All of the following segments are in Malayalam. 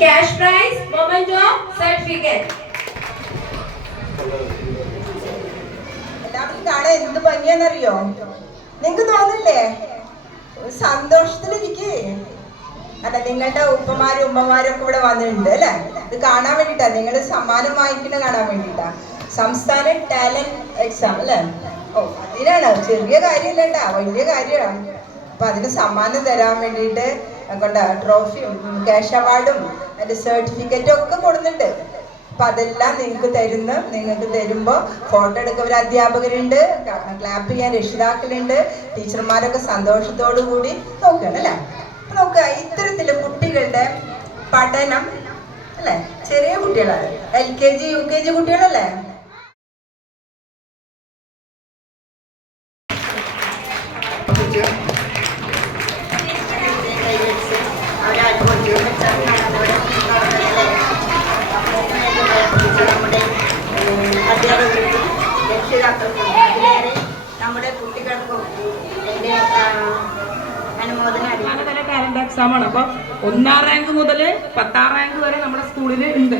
Cash prize, memento, certificate. എല്ലാവർക്കും കാണാൻ എന്ത് ഭംഗിയാന്നറിയോ? നിങ്ങക്ക് തോന്നില്ലേ? സന്തോഷത്തിലിരിക്കേ. അല്ല, നിങ്ങളുടെ ഉപ്പമാരും ഉമ്മമാരും ഒക്കെ ഇവിടെ വന്നിട്ടുണ്ട് അല്ലെ? ഇത് കാണാൻ വേണ്ടിട്ടാ, നിങ്ങളുടെ സമ്മാനം വാങ്ങിക്കുന്ന കാണാൻ വേണ്ടിട്ടാ. സംസ്ഥാന ടാലന്റ് എക്സാം അല്ലെ? ഓ, അതിനാണ്. ചെറിയ കാര്യമല്ലട്ടാ, വലിയ കാര്യമാണ്. അപ്പൊ അതിന് സമ്മാനം തരാൻ വേണ്ടിയിട്ട് ട്രോഫിയും ക്യാഷ് അവാർഡും അതിന്റെ സർട്ടിഫിക്കറ്റും ഒക്കെ കൊടുക്കുന്നുണ്ട്. അപ്പൊ അതെല്ലാം നിങ്ങൾക്ക് തരുമ്പോൾ ഫോട്ടോ എടുക്കാൻ ഒരു അധ്യാപകരുണ്ട്, ക്ലാപ്പ് ചെയ്യാൻ രക്ഷിതാക്കളുണ്ട്, ടീച്ചർമാരൊക്കെ സന്തോഷത്തോടു കൂടി നോക്കുകയാണ് അല്ലേ? അപ്പൊ നോക്കുക, ഇത്തരത്തില് കുട്ടികളുടെ പഠനം അല്ലെ, ചെറിയ കുട്ടികളാണ്, LKG UKG കുട്ടികളല്ലേ? അധ്യാപകർക്കും രക്ഷിതാക്കൾക്കും അതിലേറെ നമ്മുടെ കുട്ടികൾക്കും എൻ്റെ അനുമോദനം. ടാലന്റ് എക്സാമാണ്. അപ്പോൾ 1ാം റാങ്ക് മുതൽ 10ാം റാങ്ക് വരെ നമ്മുടെ സ്കൂളിൽ ഉണ്ട്.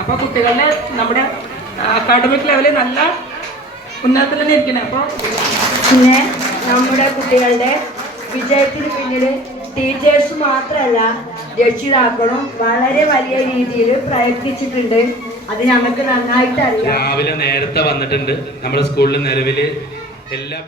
അപ്പോൾ കുട്ടികളുടെ നമ്മുടെ അക്കാഡമിക് ലെവലിൽ നല്ല ഉന്നതത്തിൽ തന്നെ ഇരിക്കണം. അപ്പോൾ പിന്നെ നമ്മുടെ കുട്ടികളുടെ വിജയത്തിന് പിന്നിൽ ടീച്ചേഴ്സ് മാത്രമല്ല രക്ഷിതാക്കളും വളരെ വലിയ രീതിയിൽ പ്രയത്നിച്ചിട്ടുണ്ട്. അത് ഞങ്ങൾക്ക് നന്നായിട്ട് അറിയാം. രാവിലെ നേരത്തെ വന്നിട്ടുണ്ട്. നമ്മുടെ സ്കൂളിൽ നിലവിൽ എല്ലാ